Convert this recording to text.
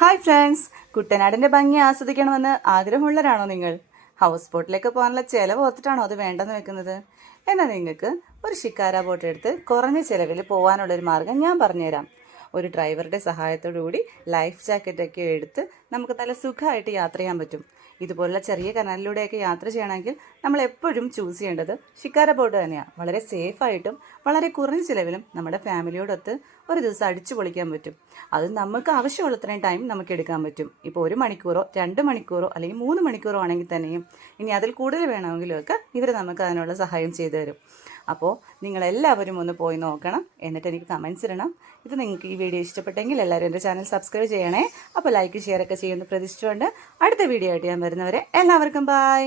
Hi friends, കുട്ടനാടിൻ്റെ ഭംഗി ആസ്വദിക്കണമെന്ന് ആഗ്രഹമുള്ളവരാണോ നിങ്ങൾ? House ബോട്ടിലേക്ക് പോകാനുള്ള ചിലവ് ഓർത്തിട്ടാണോ അത് വേണ്ടെന്ന് വെക്കുന്നത്? എന്നാൽ നിങ്ങൾക്ക് ഒരു ഷിക്കാര ബോട്ട് എടുത്ത് കുറഞ്ഞ ചിലവിൽ പോകാനുള്ളൊരു മാർഗ്ഗം ഞാൻ പറഞ്ഞുതരാം. ഒരു ഡ്രൈവറുടെ സഹായത്തോടു കൂടി ലൈഫ് ജാക്കറ്റൊക്കെ എടുത്ത് നമുക്ക് നല്ല സുഖമായിട്ട് യാത്ര ചെയ്യാൻ പറ്റും. ഇതുപോലുള്ള ചെറിയ കനാലിലൂടെയൊക്കെ യാത്ര ചെയ്യണമെങ്കിൽ നമ്മൾ എപ്പോഴും ചൂസ് ചെയ്യേണ്ടത് ഷിക്കാര ബോട്ട് തന്നെയാണ്. വളരെ സേഫായിട്ടും വളരെ കുറഞ്ഞ ചിലവിലും നമ്മുടെ ഫാമിലിയോടൊത്ത് ഒരു ദിവസം അടിച്ചു പൊളിക്കാൻ പറ്റും. അത് നമുക്ക് ആവശ്യമുള്ളത്രയും ടൈം നമുക്ക് എടുക്കാൻ പറ്റും. ഇപ്പോൾ 1 മണിക്കൂറോ 2 മണിക്കൂറോ അല്ലെങ്കിൽ 3 മണിക്കൂറോ ആണെങ്കിൽ തന്നെയും ഇനി അതിൽ കൂടുതൽ വേണമെങ്കിലും ഒക്കെ ഇവർ നമുക്ക് അതിനുള്ള സഹായം ചെയ്തു തരും. അപ്പോൾ നിങ്ങളെല്ലാവരും ഒന്ന് പോയി നോക്കണം, എന്നിട്ട് എനിക്ക് കമൻസ് ഇടണം. ഇത് നിങ്ങൾക്ക് ഈ വീഡിയോ ഇഷ്ടപ്പെട്ടെങ്കിൽ എല്ലാവരും എൻ്റെ ചാനൽ സബ്സ്ക്രൈബ് ചെയ്യണേ. അപ്പോൾ ലൈക്ക് ഷെയർ ഒക്കെ ചെയ്യുമെന്ന് പ്രതീക്ഷിച്ചുകൊണ്ട് അടുത്ത വീഡിയോ ആയിട്ട് ഞാൻ വരുന്നവരെ എല്ലാവർക്കും ബൈ.